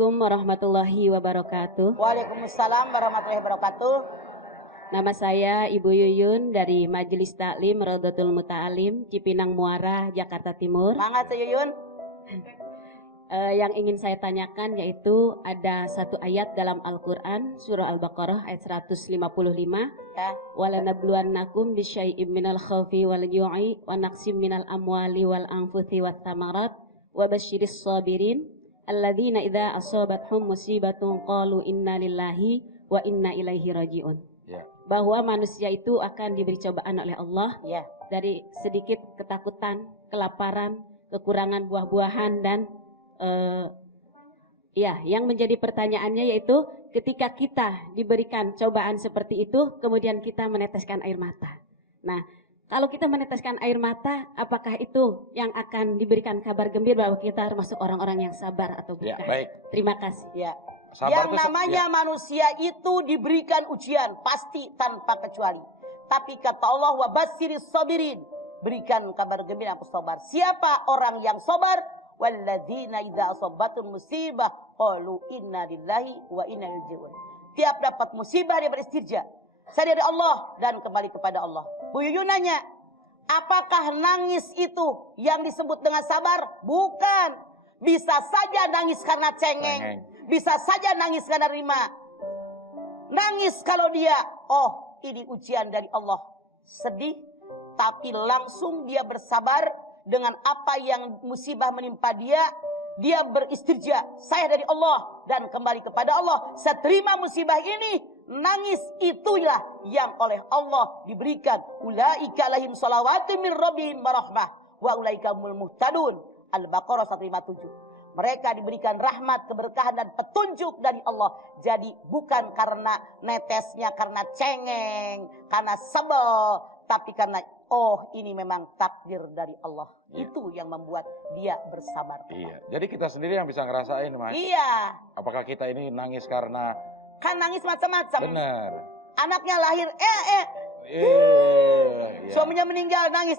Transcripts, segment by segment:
Assalamualaikum warahmatullahi wabarakatuh. Waalaikumsalam warahmatullahi wabarakatuh. Nama saya Ibu Yuyun dari Majelis Taklim Raudhatul Muta'alim, Cipinang Muara, Jakarta Timur. Mangga Yuyun. Yang ingin saya tanyakan yaitu ada satu ayat dalam Al-Quran, surah Al-Baqarah ayat 155. Ya. Walanabluwannakum bisyai'im minal khawfi wal ju'i wa naqsim minal amwali wal anfuthi wat thamarat wa basyiris sabirin alladzina idza asabathum musibatun qalu inna lillahi wa inna ilaihi raji'un. Ya. Bahwa manusia itu akan diberi cobaan oleh Allah Ya. dari sedikit ketakutan, kelaparan, kekurangan buah-buahan dan yang menjadi pertanyaannya yaitu ketika kita diberikan cobaan seperti itu, kemudian kita meneteskan air mata. Nah, kalau kita meneteskan air mata, apakah itu yang akan diberikan kabar gembira bahwa kita termasuk orang-orang yang sabar atau bukan? Ya, baik. Terima kasih. Ya. Sabar Yang namanya manusia itu diberikan ujian pasti tanpa kecuali. Tapi kata Allah wabasyiris sabirin, berikan kabar gembira untuk sabar. Siapa orang yang sabar? Walladzina idza asabatum musibah qalu inna lillahi wa inna ilaihi raji'un. Tiap dapat musibah dia beristirja. Saya dari Allah dan kembali kepada Allah. Bu Yuyun nanya, apakah nangis itu yang disebut dengan sabar? Bukan. Bisa saja nangis karena cengeng. Bisa saja nangis karena rima. Nangis kalau dia, oh ini ujian dari Allah. Sedih, tapi langsung dia bersabar dengan apa yang musibah menimpa dia. Dia beristirja, saya dari Allah dan kembali kepada Allah. Seterima musibah ini, nangis itulah yang oleh Allah diberikan. Ulaika lahim salawatu min rabbihim warahmah wa ulaika humul muhtadun. Al-Baqarah 157. Mereka diberikan rahmat, keberkahan dan petunjuk dari Allah. Jadi bukan karena netesnya, karena cengeng, karena sebel, tapi karena oh ini memang takdir dari Allah. Iya. Itu yang membuat dia bersabar. Iya. Jadi kita sendiri yang bisa ngerasain, Mas. Iya. Apakah kita ini nangis karena Kan nangis macam-macam. benar? Anaknya lahir, Iya. suaminya meninggal nangis.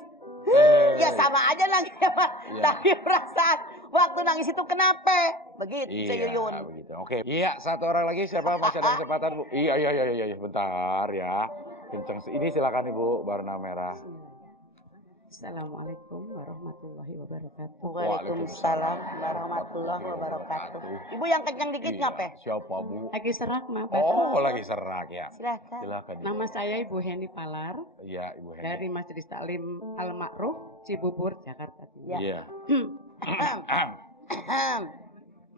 Ya sama aja nangis ya Pak. Iya. Tapi perasaan waktu nangis itu kenapa? Begitu Iya, Yuyun. begitu. Oke. Iya, satu orang lagi siapa? Masih ada kesempatan, Bu. Iya. Bentar ya. Kenceng. Ini silakan Ibu, warna merah. Assalamualaikum warahmatullahi wabarakatuh. Waalaikumsalam warahmatullahi wabarakatuh. Ibu yang kencang dikit Iya. ngapa? Siapa, Bu? Lagi serak, Mak. Oh, lagi serak ya. Silakan. Silakan. Ibu. Nama saya Ibu Heni Palar Iya, Ibu Heni. dari Majelis Taklim Al-Ma'ruf, Cibubur, Jakarta Timur. Iya.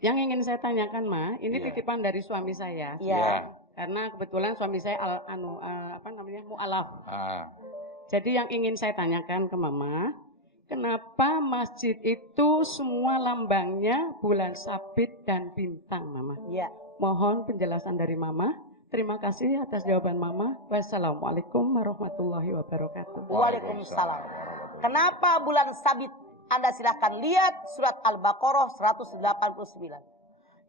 Yang ingin saya tanyakan, Ma, ini Iya. titipan dari suami saya. Iya. Karena kebetulan suami saya mu'alaf. Ah, Jadi yang ingin saya tanyakan ke Mama, kenapa masjid itu semua lambangnya bulan sabit dan bintang, Mama? Iya. Mohon penjelasan dari Mama. Terima kasih atas jawaban Mama. Wassalamualaikum warahmatullahi wabarakatuh. Waalaikumsalam. Kenapa bulan sabit? Anda silahkan lihat surat Al-Baqarah 189.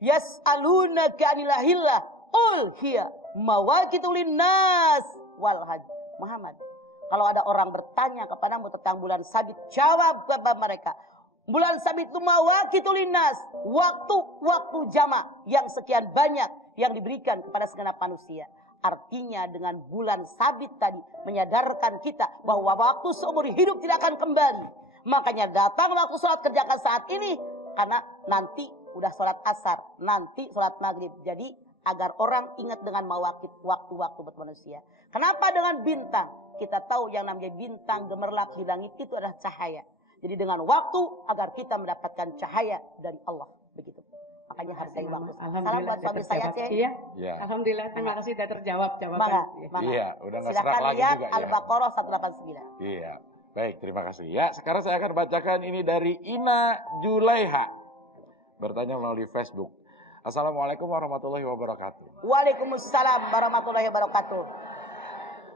Yas'alunaka 'anil ahillah qul hiya mawaqitu linnas wal hajj. Muhammad, kalau ada orang bertanya kepadamu tentang bulan sabit, jawab kepada mereka, bulan sabit itu mawaqitu linnas, waktu jamak yang sekian banyak yang diberikan kepada segenap manusia. Artinya dengan bulan sabit tadi menyadarkan kita bahwa waktu seumur hidup tidak akan kembali. Makanya datang waktu sholat kerjakan saat ini, karena nanti udah sholat asar, nanti sholat maghrib. Jadi agar orang ingat dengan mawakit waktu-waktu buat manusia. Kenapa dengan bintang? Kita tahu yang namanya bintang gemerlap di langit itu adalah cahaya. Jadi dengan waktu agar kita mendapatkan cahaya dari Allah. Begitu. Makanya hargai waktu. Salam buat suami saya, Cek. Iya. Iya. Alhamdulillah, terima kasih sudah terjawab jawaban. Mangga, Iya. mangga. Iya, udah nggak Silakan serak lagi lihat juga ya. Al-Baqarah 189. Iya. Baik, terima kasih. Ya, sekarang saya akan bacakan ini dari Ina Julaiha. Bertanya melalui Facebook. Assalamualaikum warahmatullahi wabarakatuh. Waalaikumsalam warahmatullahi wabarakatuh.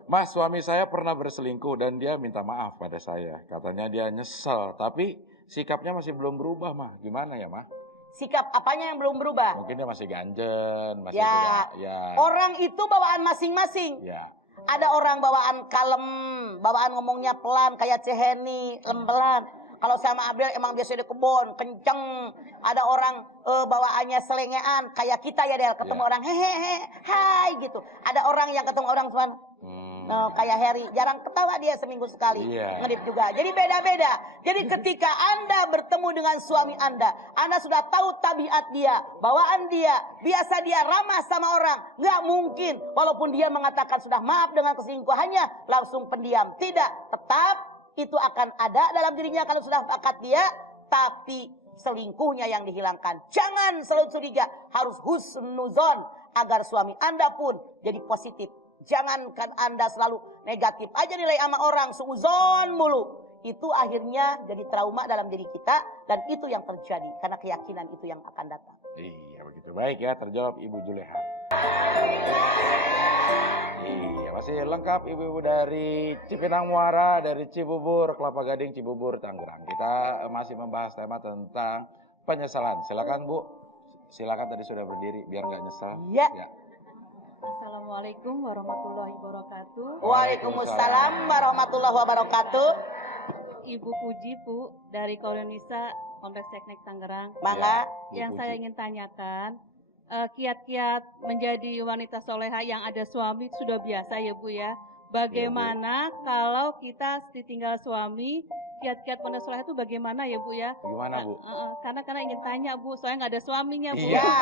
Mas, suami saya pernah berselingkuh dan dia minta maaf pada saya. Katanya dia nyesel, tapi sikapnya masih belum berubah, Mah. Gimana ya, Mah? Sikap apanya yang belum berubah? Mungkin dia masih ganjen, masih Ya. juga, ya. Orang itu bawaan masing-masing. Ya. Ada orang bawaan kalem, bawaan ngomongnya pelan kayak Ceheni, pelan. Kalau sama Abdel emang biasa di kebun, kenceng. Ada orang bawaannya selengean, kayak kita ya Del, ketemu orang hehehe, hai gitu. Ada orang yang ketemu orang cuman kayak Harry, jarang ketawa dia seminggu sekali, ngedip juga. Jadi beda-beda. Jadi ketika Anda bertemu dengan suami Anda sudah tahu tabiat dia, bawaan dia, biasa dia ramah sama orang. Nggak mungkin, walaupun dia mengatakan sudah maaf dengan keselingkuhannya, langsung pendiam. Tidak, tetap itu akan ada dalam dirinya kalau sudah bakat dia, tapi selingkuhnya yang dihilangkan. Jangan selalu curiga, harus husnuzon agar suami Anda pun jadi positif. Jangankan Anda selalu negatif aja nilai sama orang, seuzon mulu. Itu akhirnya jadi trauma dalam diri kita, dan itu yang terjadi karena keyakinan itu yang akan datang. Iya begitu, baik ya, terjawab Ibu Juleha. Iya, masih lengkap ibu-ibu dari Cipinang Muara, dari Cibubur, Kelapa Gading, Cibubur, Tangerang. Kita masih membahas tema tentang penyesalan. Silakan Bu, silakan tadi sudah berdiri biar nggak nyesal. Ya. Assalamualaikum warahmatullahi wabarakatuh. Waalaikumsalam warahmatullahi wabarakatuh. Ibu Puji Bu dari Kolonisa Kompleks Teknik Tangerang. Mangga. Yang saya ingin tanyakan, kiat-kiat menjadi wanita soleha yang ada suami sudah biasa ya Bu ya. Bagaimana kalau kita ditinggal suami, kiat-kiat wanita soleha itu bagaimana ya Bu ya? Gimana Bu? Karena ingin tanya Bu, soalnya nggak ada suaminya Bu. Iya.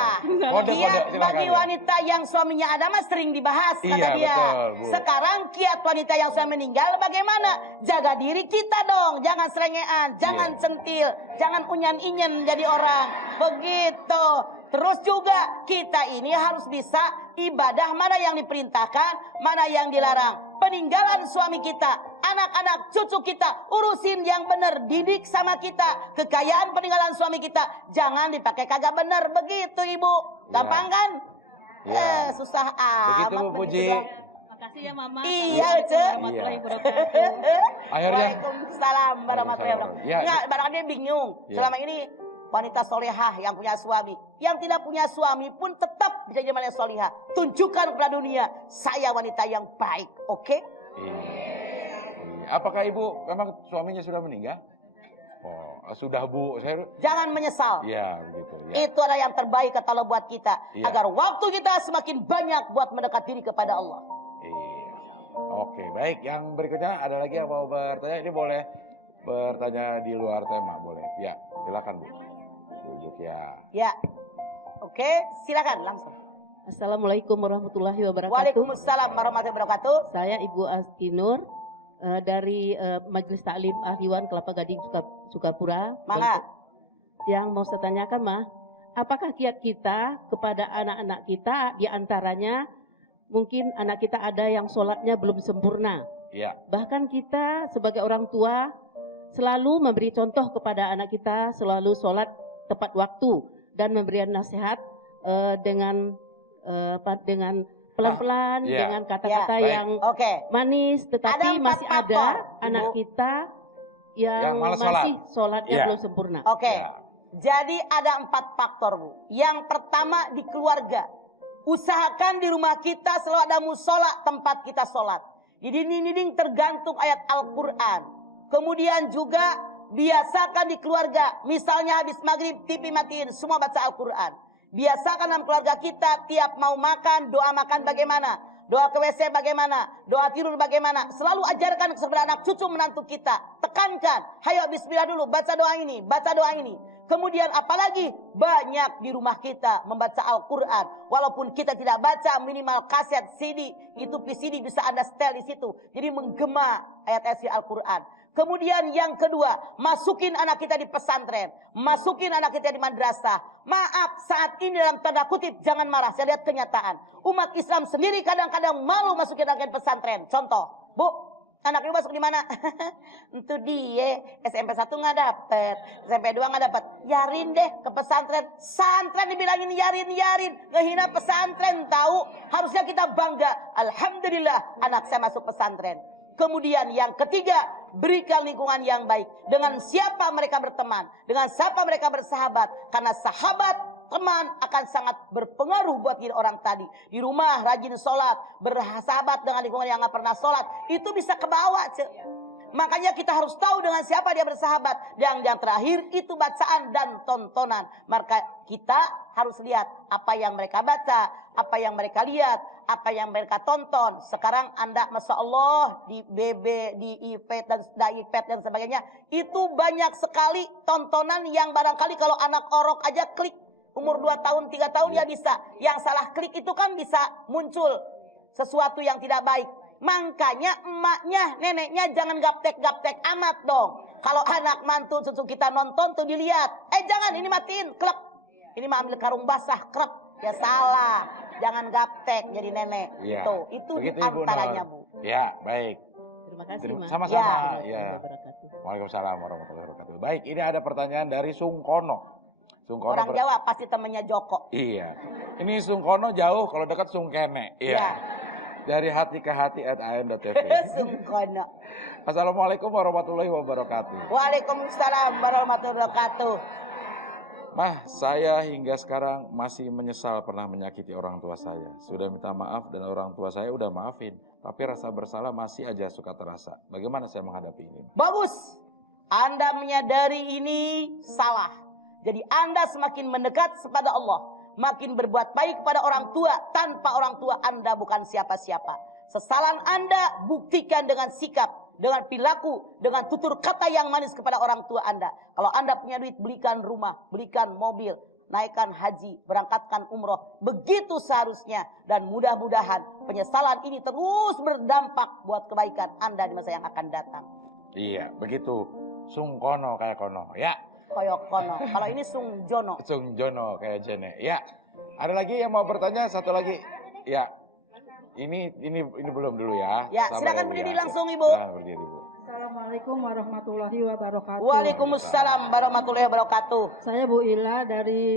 Kiat bagi wanita yang suaminya ada mah sering dibahas kata dia. Betul, Bu. Sekarang kiat wanita yang sudah meninggal bagaimana? Jaga diri kita dong, jangan selengean, jangan centil, jangan unyan-inyen jadi orang. Begitu. Terus juga kita ini harus bisa ibadah mana yang diperintahkan, mana yang dilarang. Peninggalan suami kita, anak-anak, cucu kita, urusin yang benar, didik sama kita. Kekayaan peninggalan suami kita, jangan dipakai kagak benar. Begitu Ibu, gampang kan? Susah amat. Begitu Bu Puji. Makasih ya Mama. Iya, Ce. Warahmatullahi wabarakatuh. Akhirnya. Waalaikumsalam warahmatullahi wabarakatuh. Ya. Enggak, barangkali bingung. Selama ini wanita solehah yang punya suami, yang tidak punya suami pun tetap bisa jadi wanita solehah. Tunjukkan kepada dunia, saya wanita yang baik, oke? Apakah Ibu memang suaminya sudah meninggal? Oh, sudah Bu. Jangan menyesal. Iya, begitu. Ya. Itu adalah yang terbaik kata Allah buat kita. Iya. Agar waktu kita semakin banyak buat mendekat diri kepada Allah. Iya. Oke, baik. Yang berikutnya ada lagi yang mau bertanya? Ini boleh bertanya di luar tema, boleh? Ya, silakan Bu. Tunjuk ya. Ya, oke, silakan langsung. Assalamualaikum warahmatullahi wabarakatuh. Waalaikumsalam warahmatullahi wabarakatuh. Saya Ibu Astinur dari Majelis Taklim Ahliwan Kelapa Gading Sukapura. Mangga. Yang mau saya tanyakan Mah, apakah kiat kita kepada anak-anak kita, di antaranya mungkin anak kita ada yang sholatnya belum sempurna. Iya. Bahkan kita sebagai orang tua selalu memberi contoh kepada anak kita, selalu sholat tepat waktu dan memberikan nasihat dengan pelan-pelan, dengan kata-kata yang manis, tetapi masih ada anak kita yang masih sholatnya belum sempurna. Jadi ada 4 faktor Bu. Yang pertama di keluarga. Usahakan di rumah kita selalu ada musola tempat kita sholat. Di dinding-dinding tergantung ayat Al-Quran. Kemudian juga biasakan di keluarga, misalnya habis maghrib TV matiin, semua baca Al-Quran. Biasakan dalam keluarga kita, tiap mau makan, doa makan bagaimana, doa ke WC bagaimana, doa tidur bagaimana. Selalu ajarkan kepada anak cucu menantu kita. Tekankan, hayo bismillah dulu, baca doa ini, baca doa ini. Kemudian apalagi banyak di rumah kita membaca Al-Quran. Walaupun kita tidak baca, minimal kaset, CD, itu VCD bisa Anda setel di situ. Jadi menggema ayat-ayat Al-Quran. Kemudian yang kedua, masukin anak kita di pesantren, masukin anak kita di madrasah. Maaf, saat ini dalam tanda kutip, jangan marah, saya lihat kenyataan. Umat Islam sendiri kadang-kadang malu masukin anak di pesantren. Contoh, Bu, anak ibu masuk di mana? Itu dia, SMP 1 nggak dapet, SMP 2 nggak dapet. Yarin deh ke pesantren. Santren dibilangin yarin, ngehina pesantren tahu. Harusnya kita bangga. Alhamdulillah anak saya masuk pesantren. Kemudian yang ketiga, berikan lingkungan yang baik. Dengan siapa mereka berteman, dengan siapa mereka bersahabat. Karena sahabat, teman akan sangat berpengaruh buat diri orang tadi. Di rumah rajin sholat, bersahabat dengan lingkungan yang gak pernah sholat. Itu bisa kebawa. Makanya kita harus tahu dengan siapa dia bersahabat. Yang terakhir itu bacaan dan tontonan. Maka kita harus lihat apa yang mereka baca, apa yang mereka lihat, apa yang mereka tonton. Sekarang Anda Masya Allah di BB, di iPad dan sebagainya. Itu banyak sekali tontonan yang barangkali kalau anak orok aja klik. Umur 2 tahun, 3 tahun ya bisa. Yang salah klik itu kan bisa muncul sesuatu yang tidak baik. Makanya emaknya, neneknya jangan gaptek-gaptek amat dong. Kalau anak mantu cucu kita nonton tuh dilihat. Jangan ini matiin, klep. Ini mah ambil karung basah, krep. Ya salah. Jangan gaptek jadi nenek. Ya. Tuh, itu Begitu, diantaranya Ibu Bu. Ya, baik. Terima kasih, Mas. Sama-sama. Ya. Ya. Waalaikumsalam warahmatullahi wabarakatuh. Baik, ini ada pertanyaan dari Sungkono. Sungkono Orang Jawa pasti temennya Joko. Iya. Ini Sungkono jauh, kalau dekat Sungkene. Iya. Ya. Dari hati ke hati @an.tv. Sungkono. Assalamualaikum warahmatullahi wabarakatuh. Waalaikumsalam warahmatullahi wabarakatuh. Mah, saya hingga sekarang masih menyesal pernah menyakiti orang tua saya. Sudah minta maaf dan orang tua saya udah maafin. Tapi rasa bersalah masih aja suka terasa. Bagaimana saya menghadapi ini? Bagus. Anda menyadari ini salah. Jadi Anda semakin mendekat kepada Allah. Makin berbuat baik kepada orang tua. Tanpa orang tua Anda bukan siapa-siapa. Kesalahan Anda buktikan dengan sikap, dengan perilaku, dengan tutur kata yang manis kepada orang tua Anda. Kalau Anda punya duit, belikan rumah, belikan mobil, naikkan haji, berangkatkan umroh. Begitu seharusnya. Dan mudah-mudahan penyesalan ini terus berdampak buat kebaikan Anda di masa yang akan datang. Iya, begitu. Sungkono kayak kono. Ya. Koyok kono. Kalau ini Sungjono. Sungjono kayak Jene. Ya. Ada lagi yang mau bertanya? Satu lagi. Ya. Ini belum dulu ya. Ya, Sabar silakan Bu, berdiri ya. langsung Ibu. Silakan berdiri Bu. Assalamualaikum warahmatullahi wabarakatuh. Waalaikumsalam warahmatullahi wabarakatuh. Saya Bu Ila dari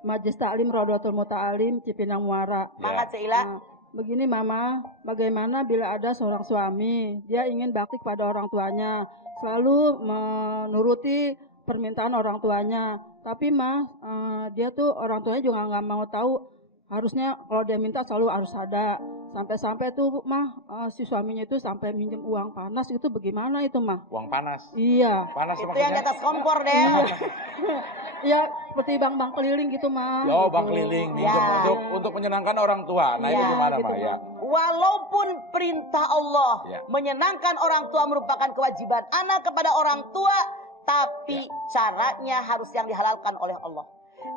Majelis Taklim Rodotul Muta'alim Cipinang Muara. Mangga Ceila. Nah, begini Mama, bagaimana bila ada seorang suami, dia ingin bakti kepada orang tuanya, selalu menuruti permintaan orang tuanya. Tapi dia tuh orang tuanya juga nggak mau tahu, harusnya kalau dia minta selalu harus ada. Sampai-sampai tuh si suaminya itu sampai minjem uang panas itu bagaimana itu Uang panas. Iya. Panas Itu maksudnya? yang di atas kompor deh. Ya seperti bank-bank keliling gitu Oh, bank keliling minjem Ya. untuk menyenangkan orang tua. Nah, Ya, itu gimana, gitu, Ma? Ya. Walaupun perintah Allah Ya. menyenangkan orang tua merupakan kewajiban anak kepada orang tua, tapi caranya harus yang dihalalkan oleh Allah.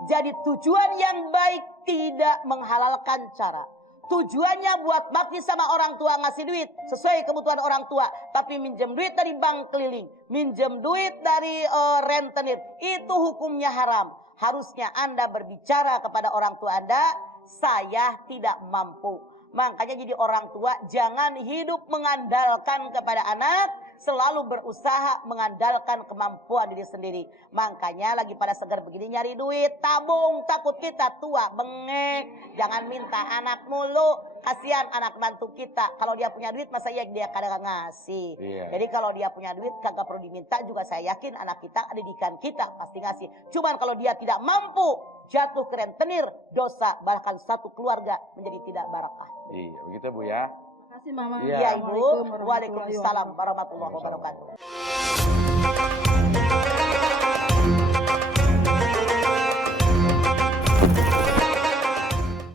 Jadi tujuan yang baik tidak menghalalkan cara. Tujuannya buat bakti sama orang tua, ngasih duit sesuai kebutuhan orang tua. Tapi minjem duit dari bank keliling, minjem duit dari rentenir, itu hukumnya haram. Harusnya Anda berbicara kepada orang tua Anda, saya tidak mampu. Makanya jadi orang tua jangan hidup mengandalkan kepada anak, selalu berusaha mengandalkan kemampuan diri sendiri. Makanya lagi pada segar begini nyari duit, tabung, takut kita tua bengek. Jangan minta anak mulu, kasihan anak bantu kita. Kalau dia punya duit masa iya dia kadang ngasih. Iya. Jadi kalau dia punya duit kagak perlu diminta juga, saya yakin anak kita, didikan kita pasti ngasih. Cuman kalau dia tidak mampu, jatuh ke rentenir, dosa, bahkan satu keluarga menjadi tidak barakah. Iya, begitu Bu ya. Terima kasih Mama. Iya. Ya Ibu, Assalamualaikum warahmatullahi waalaikumsalam warahmatullahi wabarakatuh.